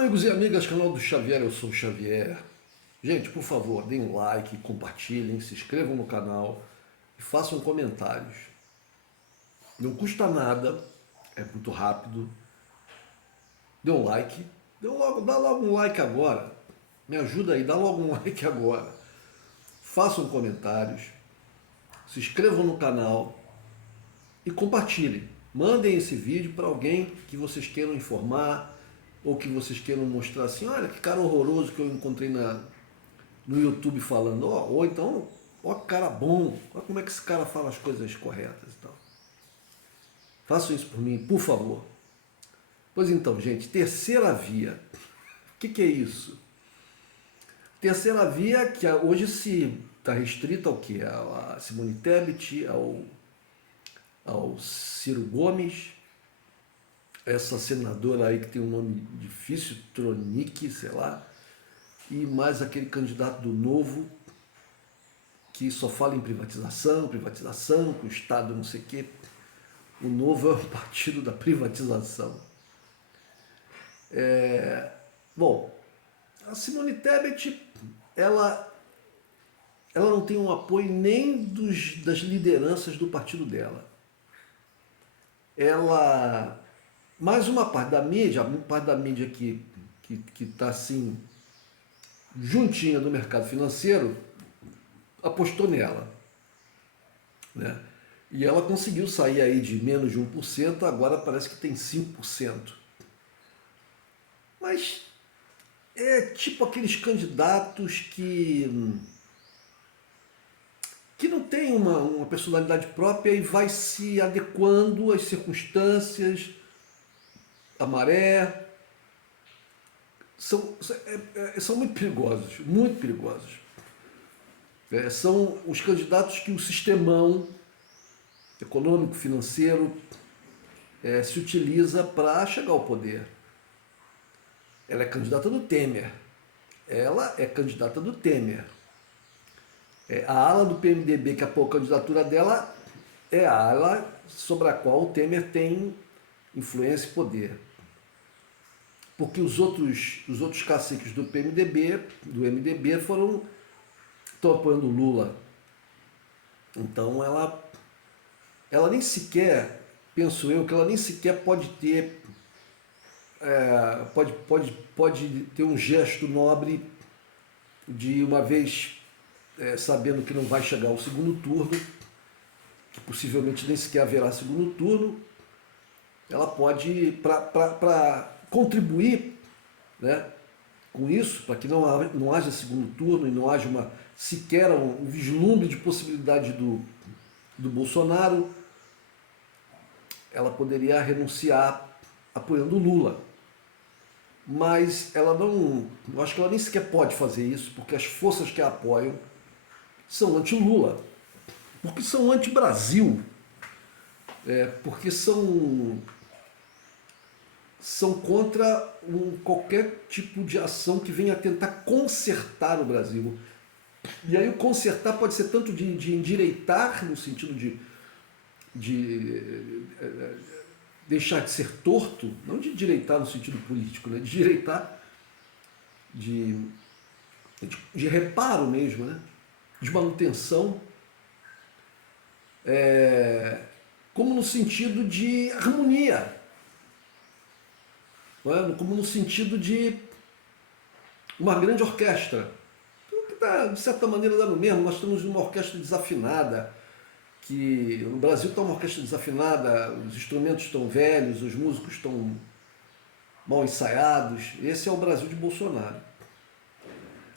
Amigos e amigas, canal do Xavier, eu sou o Xavier. Gente, por favor, deem um like, compartilhem, se inscrevam no canal e façam comentários. Não custa nada, é muito rápido. Dê um like, dá logo um like agora. Me ajuda aí, dá logo um like agora. Façam comentários, se inscrevam no canal e compartilhem. Mandem esse vídeo para alguém que vocês queiram informar ou que vocês queiram mostrar assim, olha que cara horroroso que eu encontrei no YouTube falando, ou então, ó que cara bom, olha como é que esse cara fala as coisas corretas e tal. Façam isso por mim, por favor. Pois então, gente, terceira via. O que é isso? Terceira via que hoje se está restrita ao que? A Simone Tebet, ao Ciro Gomes, essa senadora aí que tem um nome difícil, Tronic, sei lá, e mais aquele candidato do Novo, que só fala em privatização, que o Estado não sei o quê. O Novo é o partido da privatização. Bom, a Simone Tebet, ela não tem um apoio nem das lideranças do partido dela. Mais uma parte da mídia que está assim, juntinha do mercado financeiro, apostou nela, né? E ela conseguiu sair aí de menos de 1%, agora parece que tem 5%. Mas é tipo aqueles candidatos que não tem uma personalidade própria e vai se adequando às circunstâncias, à maré. São muito perigosos, muito perigosos. São os candidatos que o sistemão econômico, financeiro se utiliza para chegar ao poder. Ela é candidata do Temer. A ala do PMDB que apoia a candidatura dela é a ala sobre a qual o Temer tem influência e poder. Porque os outros caciques do PMDB, do MDB, estão apoiando o Lula. Então ela nem sequer, penso eu, que ela nem sequer pode ter pode ter um gesto nobre de, uma vez sabendo que não vai chegar ao segundo turno, que possivelmente nem sequer haverá segundo turno, ela pode, para contribuir, né, com isso, para que não haja segundo turno e não haja sequer um vislumbre de possibilidade do Bolsonaro, ela poderia renunciar apoiando o Lula. Mas ela não, eu acho que ela nem sequer pode fazer isso, porque as forças que a apoiam são anti-Lula, porque são anti-Brasil, porque são contra qualquer tipo de ação que venha tentar consertar o Brasil. E aí o consertar pode ser tanto de endireitar, no sentido de deixar de ser torto, não de endireitar no sentido político, né? De endireitar, de reparo mesmo, né? De manutenção, como no sentido de harmonia, como no sentido de uma grande orquestra. Então, que está, de certa maneira, dando mesmo. Nós estamos numa orquestra desafinada, que no Brasil está uma orquestra desafinada, os instrumentos estão velhos, os músicos estão mal ensaiados. Esse é o Brasil de Bolsonaro.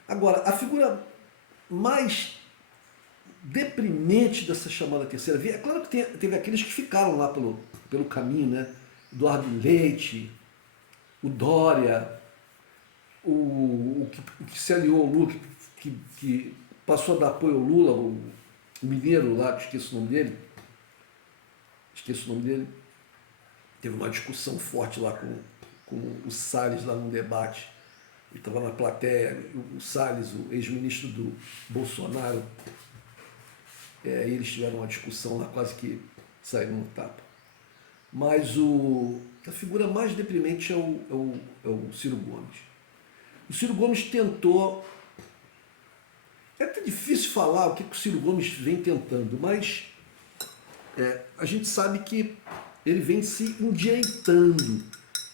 Agora, a figura mais deprimente dessa chamada terceira via, é claro que teve aqueles que ficaram lá pelo caminho, né? Eduardo Leite, o Dória, o que se aliou ao Lula, que passou a dar apoio ao Lula, o mineiro lá, que esqueço o nome dele, teve uma discussão forte lá com o Salles lá num debate. Ele estava na plateia, o Salles, o ex-ministro do Bolsonaro, eles tiveram uma discussão lá, quase que saíram no tapa. Mas a figura mais deprimente é o Ciro Gomes. O Ciro Gomes tentou. É até difícil falar o que o Ciro Gomes vem tentando, mas a gente sabe que ele vem se endireitando.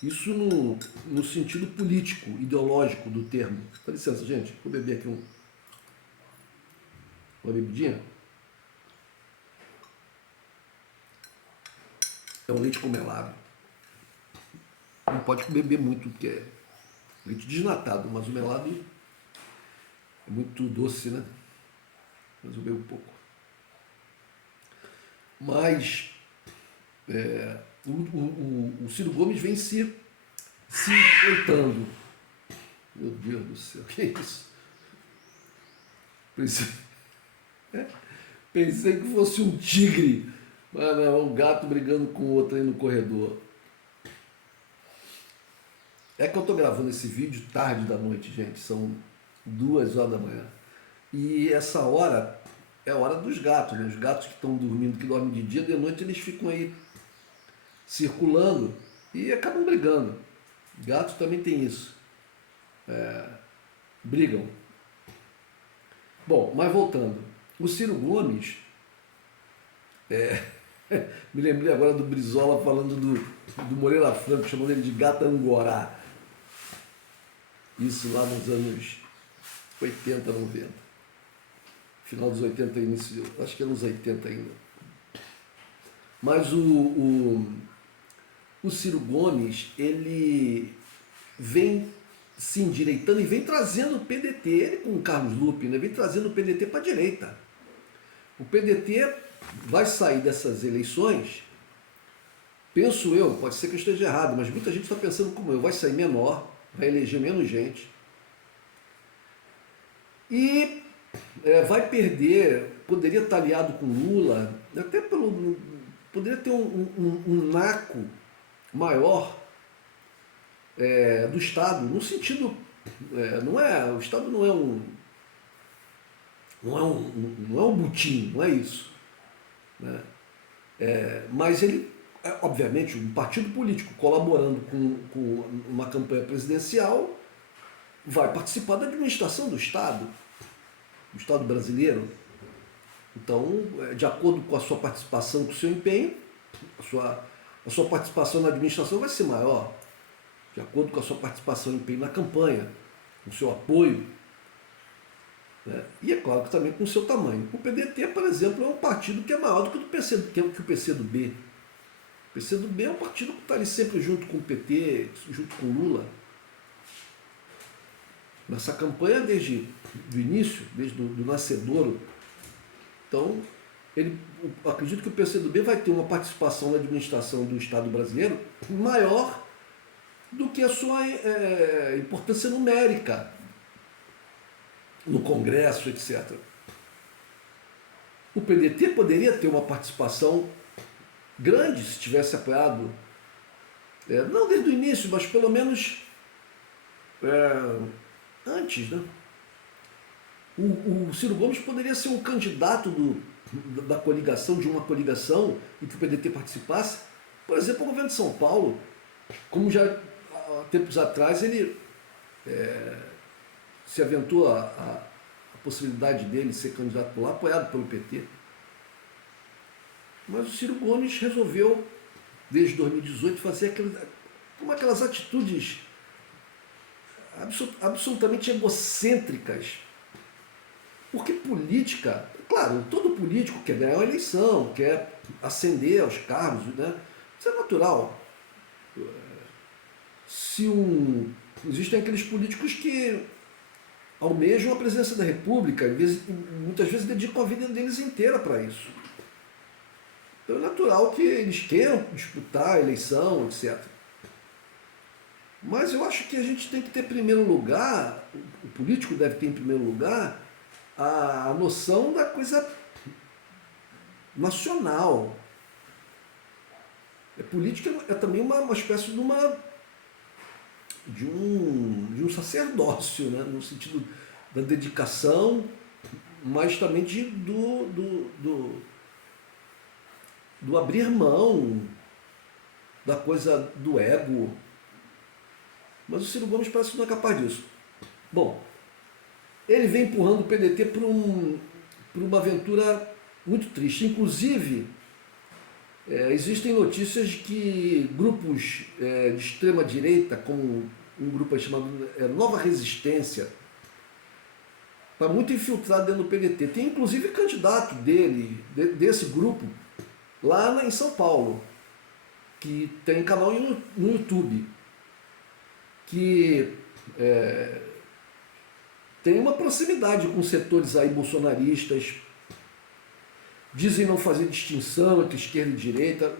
Isso no sentido político, ideológico do termo. Dá licença, gente. Vou beber aqui uma bebidinha. É um leite com melado. Não pode beber muito, porque é leite desnatado, mas o melado é muito doce, né? Mas eu bebo pouco. Mas o Ciro Gomes vem se endireitando. Meu Deus do céu, que é isso? Pensei que fosse um tigre, mas não, é um gato brigando com o outro aí no corredor. É que eu tô gravando esse vídeo tarde da noite, gente, são 2 horas da manhã. E essa hora é a hora dos gatos, né? Os gatos que estão dormindo, que dormem de dia, de noite eles ficam aí circulando e acabam brigando. Gatos também tem isso. Brigam. Bom, mas voltando. O Ciro Gomes, me lembrei agora do Brizola falando do Moreira Franco, chamando ele de gata angorá. Isso lá nos anos 80, 90. Final dos 80, início, acho que é nos 80 ainda. Mas o Ciro Gomes, ele vem se endireitando e vem trazendo o PDT, ele com o Carlos Lupe, né, vem trazendo o PDT para a direita. O PDT vai sair dessas eleições, penso eu, pode ser que eu esteja errado, mas muita gente está pensando como eu, vai sair menor, vai eleger menos gente e vai perder, poderia estar aliado com Lula, até poderia ter um naco maior do Estado, no sentido, o Estado não é um butim, não é isso, né? Mas ele, obviamente, um partido político colaborando com uma campanha presidencial vai participar da administração do Estado brasileiro. Então, de acordo com a sua participação, com o seu empenho, a sua participação na administração vai ser maior, de acordo com a sua participação e empenho na campanha, com o seu apoio, né? E é claro que também com o seu tamanho. O PDT, por exemplo, é um partido que é maior do que o PCdoB. O PCdoB é um partido que está ali sempre junto com o PT, junto com o Lula. Nessa campanha desde o início, desde o nascedouro. Então, acredito que o PCdoB vai ter uma participação na administração do Estado brasileiro maior do que a sua importância numérica no Congresso, etc. O PDT poderia ter uma participação grande se tivesse apoiado, não desde o início, mas pelo menos antes, né? O Ciro Gomes poderia ser um candidato da coligação, de uma coligação em que o PDT participasse, por exemplo, o governo de São Paulo, como já há tempos atrás ele se aventou a possibilidade dele ser candidato por lá, apoiado pelo PT. Mas o Ciro Gomes resolveu, desde 2018, fazer aquelas atitudes absolutamente egocêntricas. Porque política, claro, todo político quer ganhar uma eleição, quer ascender aos cargos, né? Isso é natural. Existem aqueles políticos que almejam a presidência da República, muitas vezes dedicam a vida deles inteira para isso. Então é natural que eles queiram disputar a eleição, etc. Mas eu acho que a gente tem que ter em primeiro lugar, o político deve ter em primeiro lugar, a noção da coisa nacional. Política é também uma espécie de um sacerdócio, né? No sentido da dedicação, mas também do abrir mão da coisa do ego. Mas o Ciro Gomes parece que não é capaz disso. Bom, ele vem empurrando o PDT para uma aventura muito triste. Inclusive, existem notícias de que grupos de extrema-direita, como um grupo aí chamado Nova Resistência, está muito infiltrado dentro do PDT. Tem inclusive candidato desse grupo, lá em São Paulo, que tem canal no YouTube, que tem uma proximidade com setores aí bolsonaristas, dizem não fazer distinção entre esquerda e direita.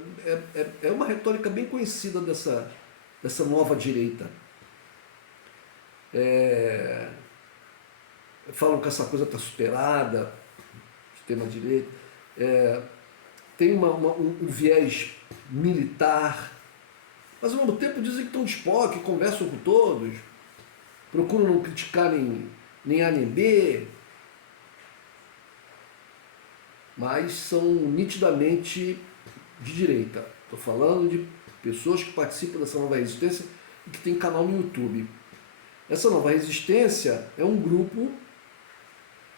É uma retórica bem conhecida dessa nova direita. Falam que essa coisa está superada, extrema-direita. Tem um viés militar, mas ao mesmo tempo dizem que estão dispostos, que conversam com todos, procuram não criticar nem A nem B, mas são nitidamente de direita. Estou falando de pessoas que participam dessa nova resistência e que tem canal no YouTube. Essa nova resistência é um grupo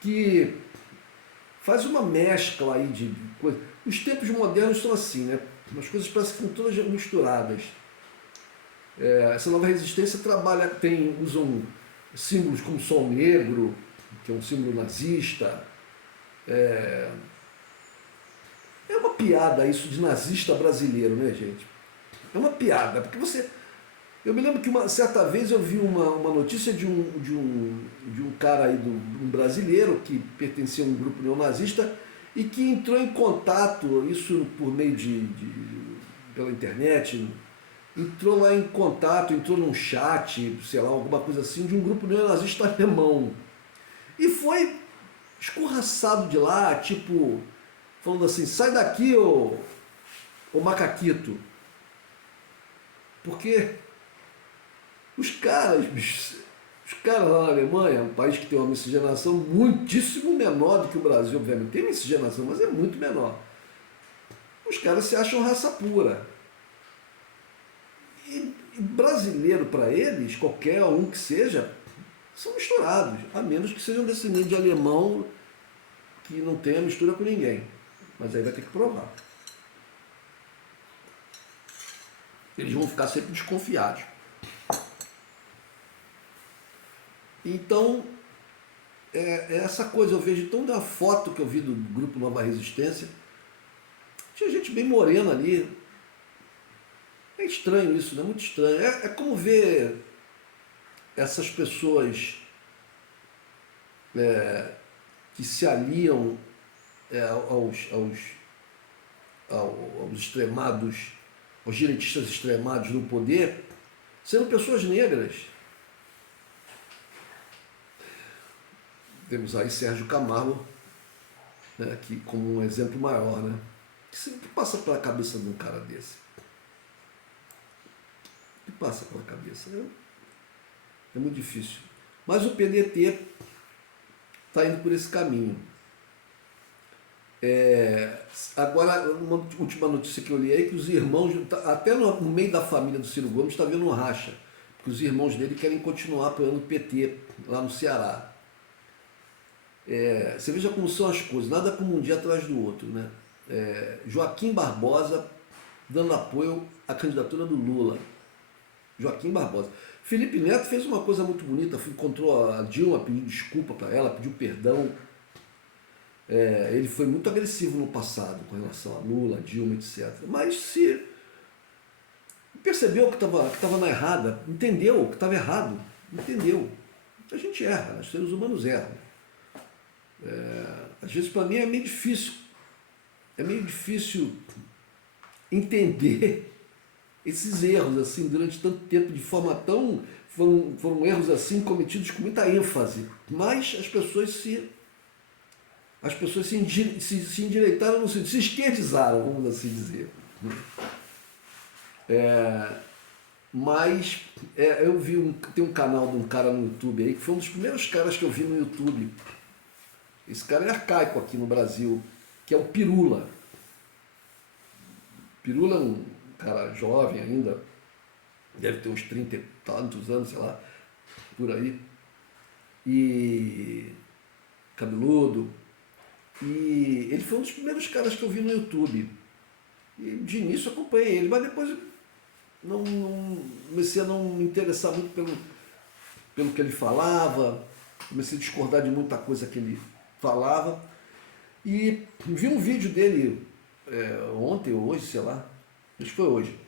que faz uma mescla aí de coisas. Os tempos modernos são assim, né? As coisas parecem que estão todas misturadas. Essa nova resistência usam símbolos como sol negro, que é um símbolo nazista. É uma piada isso de nazista brasileiro, né, gente? É uma piada, porque eu me lembro que certa vez eu vi uma notícia de um cara aí, um brasileiro, que pertencia a um grupo neonazista e que entrou em contato, isso por meio pela internet, entrou lá em contato, entrou num chat, sei lá, alguma coisa assim, de um grupo neonazista alemão. E foi escorraçado de lá, tipo, falando assim, sai daqui, ô macaquito. Porque os caras lá na Alemanha, um país que tem uma miscigenação muitíssimo menor do que o Brasil, obviamente. Tem miscigenação, mas é muito menor. Os caras se acham raça pura. E brasileiro, para eles, qualquer um que seja, são misturados, a menos que sejam descendentes de alemão que não tenha mistura com ninguém. Mas aí vai ter que provar. Eles vão ficar sempre desconfiados. Então, essa coisa, eu vejo tão da foto que eu vi do grupo Nova Resistência, tinha gente bem morena ali. É estranho isso, né? Muito estranho. É como ver essas pessoas que se aliam aos extremados, aos direitistas extremados no poder, sendo pessoas negras. Temos aí Sérgio Camargo, né, que, como um exemplo maior, né? O que passa pela cabeça de um cara desse? O que passa pela cabeça? É muito difícil. Mas o PDT está indo por esse caminho. Agora, uma última notícia que eu li aí, que os irmãos, até no meio da família do Ciro Gomes, está vendo um racha, porque os irmãos dele querem continuar apoiando o PT lá no Ceará. Você veja como são as coisas, nada como um dia atrás do outro, né? Joaquim Barbosa dando apoio à candidatura do Lula. Joaquim Barbosa. Felipe Neto fez uma coisa muito bonita, encontrou a Dilma, pediu desculpa para ela, pediu perdão. Ele foi muito agressivo no passado com relação a Lula, Dilma, etc. Mas se percebeu que estava na errada, entendeu que estava errado, entendeu. A gente erra, os seres humanos erram. Às vezes para mim é meio difícil entender esses erros assim durante tanto tempo, de forma tão... Foram erros assim cometidos com muita ênfase, mas as pessoas se endireitaram, se esquerdizaram, vamos assim dizer. Mas eu vi, tem um canal de um cara no YouTube aí, que foi um dos primeiros caras que eu vi no YouTube. Esse cara é arcaico aqui no Brasil, que é o Pirula. Pirula é um cara jovem ainda, deve ter uns 30 e tantos anos, sei lá, por aí, e cabeludo, e ele foi um dos primeiros caras que eu vi no YouTube. E de início eu acompanhei ele, mas depois não comecei a não me interessar muito pelo que ele falava, comecei a discordar de muita coisa que ele falava. E vi um vídeo dele ontem ou hoje, sei lá, acho que foi hoje.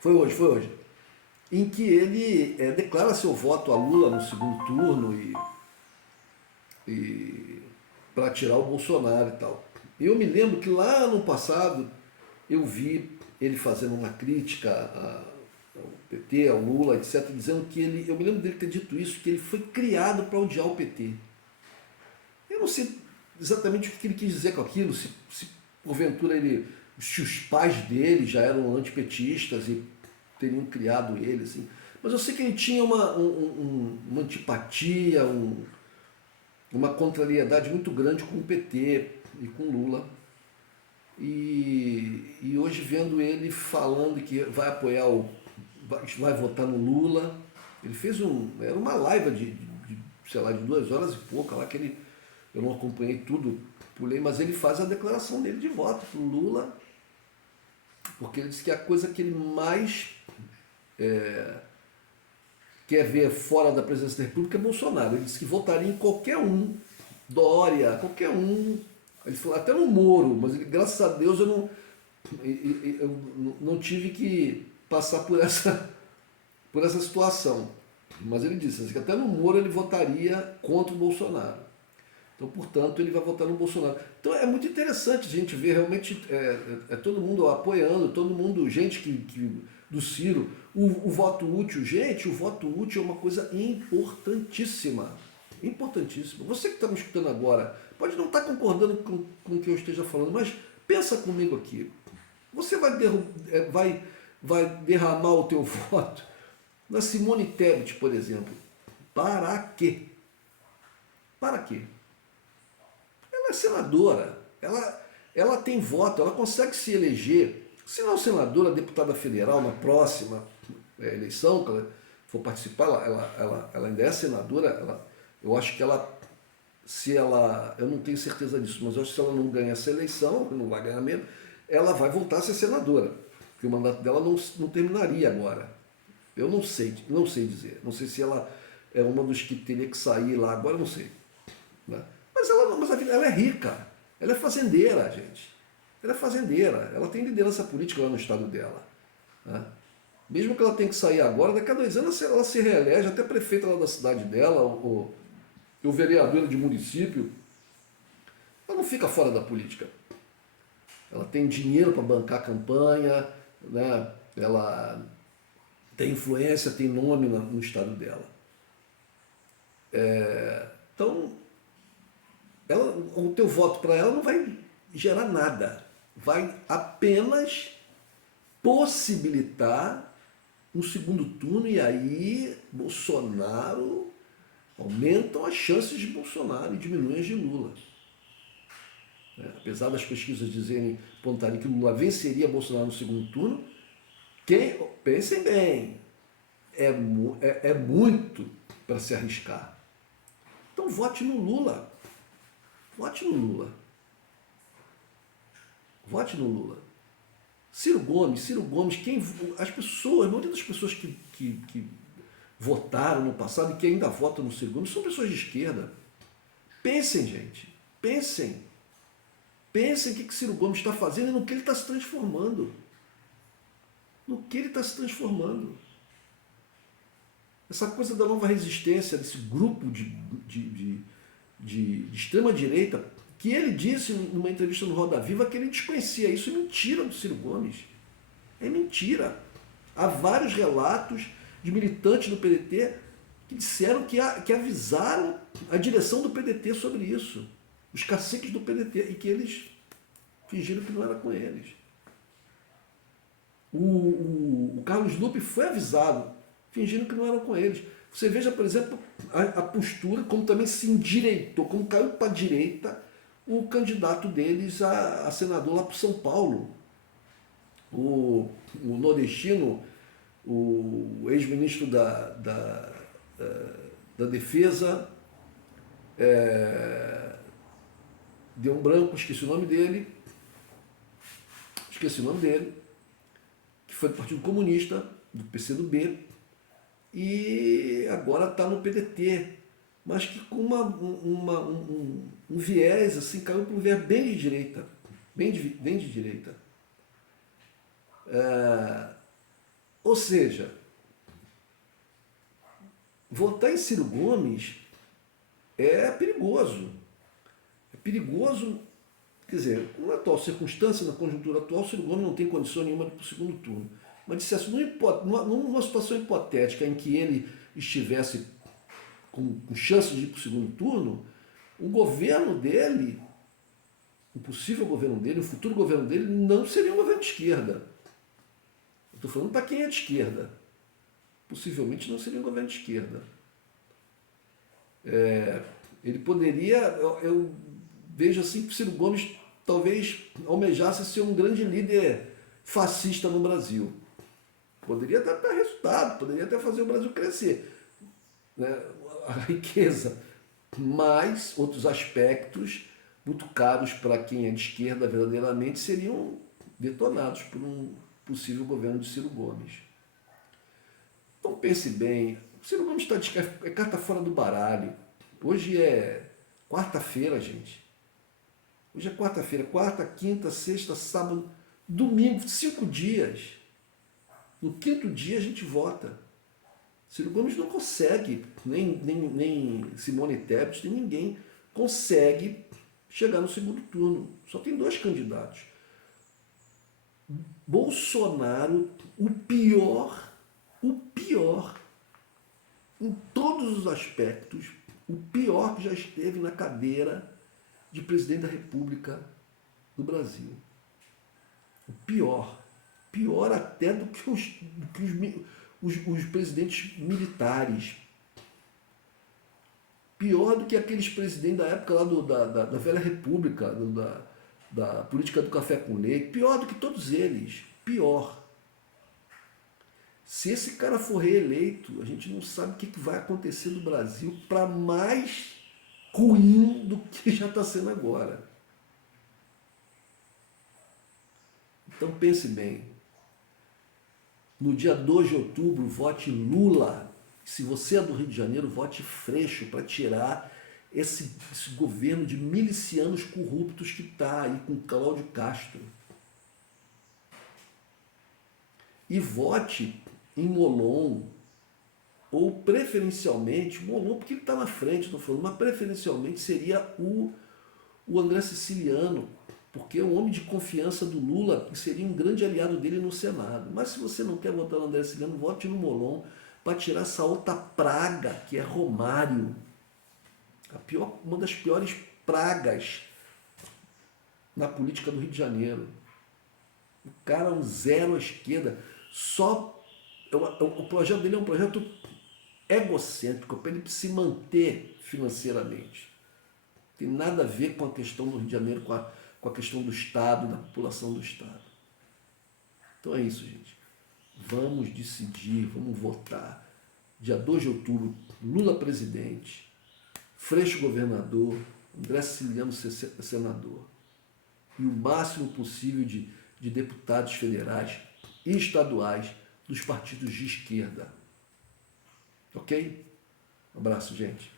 Foi hoje. Em que ele declara seu voto a Lula no segundo turno e para tirar o Bolsonaro e tal. Eu me lembro que lá no passado eu vi ele fazendo uma crítica ao PT, ao Lula, etc., dizendo que ele, eu me lembro dele ter dito isso, que ele foi criado para odiar o PT. Eu não sei exatamente o que ele quis dizer com aquilo, se porventura se os pais dele já eram antipetistas e teriam criado ele, assim. Mas eu sei que ele tinha uma antipatia, uma contrariedade muito grande com o PT e com Lula. E hoje vendo ele falando que vai apoiar vai votar no Lula, ele fez era uma live sei lá, de 2 horas e pouca lá, que eu não acompanhei tudo, pulei, mas ele faz a declaração dele de voto pro Lula, porque ele disse que a coisa que ele mais quer ver fora da presidência da República é Bolsonaro. Ele disse que votaria em qualquer um, Dória, qualquer um. Ele falou até no Moro, mas ele, graças a Deus eu não tive que passar por essa situação. Mas ele disse que até no Moro ele votaria contra o Bolsonaro. Então, portanto, ele vai votar no Bolsonaro. Então é muito interessante a gente ver realmente todo mundo apoiando, todo mundo, gente do Ciro. O voto útil, gente, o voto útil é uma coisa importantíssima. Importantíssima. Você que está me escutando agora, pode não estar concordando com o que eu esteja falando, mas pensa comigo aqui. Você vai derramar o teu voto na Simone Tebet, por exemplo. Para quê? Para quê? Ela é senadora, ela tem voto, ela consegue se eleger, se não senadora, deputada federal na próxima eleição, que ela for participar, ela ainda é senadora, eu acho que eu não tenho certeza disso, mas eu acho que se ela não ganhar essa eleição, não vai ganhar mesmo, ela vai voltar a ser senadora, porque o mandato dela não terminaria agora. Eu não sei dizer, não sei se ela é uma dos que teria que sair lá agora, eu não sei, né? Mas ela é rica, ela é fazendeira, gente. Ela é fazendeira, ela tem liderança política lá no estado dela, né? Mesmo que ela tenha que sair agora, daqui a 2 anos ela se reelege, até prefeita lá da cidade dela, ou vereadora de município. Ela não fica fora da política. Ela tem dinheiro para bancar a campanha, né? Ela tem influência, tem nome no estado dela. Então, o teu voto para ela não vai gerar nada, vai apenas possibilitar um segundo turno, e aí Bolsonaro, aumentam as chances de Bolsonaro e diminuem as de Lula. Apesar das pesquisas apontarem que Lula venceria Bolsonaro no segundo turno, pensem bem, é muito para se arriscar. Então vote no Lula. Vote no Lula. Vote no Lula. Ciro Gomes, as pessoas, a maioria das pessoas que votaram no passado e que ainda votam no Ciro Gomes são pessoas de esquerda. Pensem, gente. Pensem. Pensem o que Ciro Gomes está fazendo e no que ele está se transformando. No que ele está se transformando. Essa coisa da nova resistência, desse grupo de extrema-direita, que ele disse numa entrevista no Roda Viva que ele desconhecia. Isso é mentira do Ciro Gomes. É mentira. Há vários relatos de militantes do PDT que disseram que avisaram a direção do PDT sobre isso. Os caciques do PDT, e que eles fingiram que não era com eles. O Carlos Lupe foi avisado, fingindo que não era com eles. Você veja, por exemplo, a postura, como também se endireitou, como caiu para a direita o candidato deles a senador lá para São Paulo. o nordestino, o ex-ministro da Defesa, deu um branco, esqueci o nome dele, que foi do Partido Comunista, do PCdoB, e agora está no PDT, mas que com um viés, assim, caiu para um viés bem de direita, bem de direita. Ou seja, votar em Ciro Gomes é perigoso. É perigoso, quer dizer, na atual circunstância, na conjuntura atual, Ciro Gomes não tem condição nenhuma de ir para o segundo turno. Mas dissesse, numa situação hipotética em que ele estivesse com chance de ir para o segundo turno, o governo dele, o possível governo dele, o futuro governo dele, não seria um governo de esquerda. Eu estou falando para quem é de esquerda. Possivelmente não seria um governo de esquerda. Ele poderia, eu vejo assim que o Ciro Gomes talvez almejasse ser um grande líder fascista no Brasil. Poderia até dar resultado, poderia até fazer o Brasil crescer, né? A riqueza, mas outros aspectos muito caros para quem é de esquerda verdadeiramente seriam detonados por um possível governo de Ciro Gomes. Então pense bem, o Ciro Gomes é carta fora do baralho. Hoje é quarta-feira, gente. Hoje é quarta-feira, quarta, quinta, sexta, sábado, domingo, 5 dias. No quinto dia a gente vota. Ciro Gomes não consegue, nem Simone Tebet, nem ninguém consegue chegar no segundo turno. Só tem 2 candidatos. Bolsonaro, o pior, em todos os aspectos, o pior que já esteve na cadeira de presidente da República do Brasil. O pior. Pior até do que os presidentes militares. Pior do que aqueles presidentes da época lá da Velha República, da política do café com leite. Pior do que todos eles. Pior. Se esse cara for reeleito, a gente não sabe o que vai acontecer no Brasil para mais ruim do que já está sendo agora. Então pense bem. No dia 2 de outubro, vote Lula. Se você é do Rio de Janeiro, vote Freixo para tirar esse governo de milicianos corruptos que está aí com Cláudio Castro. E vote em Molon, ou preferencialmente, Molon porque ele está na frente, estou falando, mas preferencialmente seria o André Siciliano, porque é um homem de confiança do Lula e seria um grande aliado dele no Senado. Mas se você não quer votar no André Siciliano, vote no Molon para tirar essa outra praga que é Romário. Uma das piores pragas na política do Rio de Janeiro. O cara é um zero à esquerda. O projeto dele é um projeto egocêntrico para ele se manter financeiramente. Tem nada a ver com a questão do Rio de Janeiro, com a questão do Estado, da população do Estado. Então é isso, gente. Vamos decidir, vamos votar. Dia 2 de outubro, Lula presidente, Freixo governador, André Siciliano senador. E o máximo possível de deputados federais e estaduais dos partidos de esquerda. Ok? Um abraço, gente.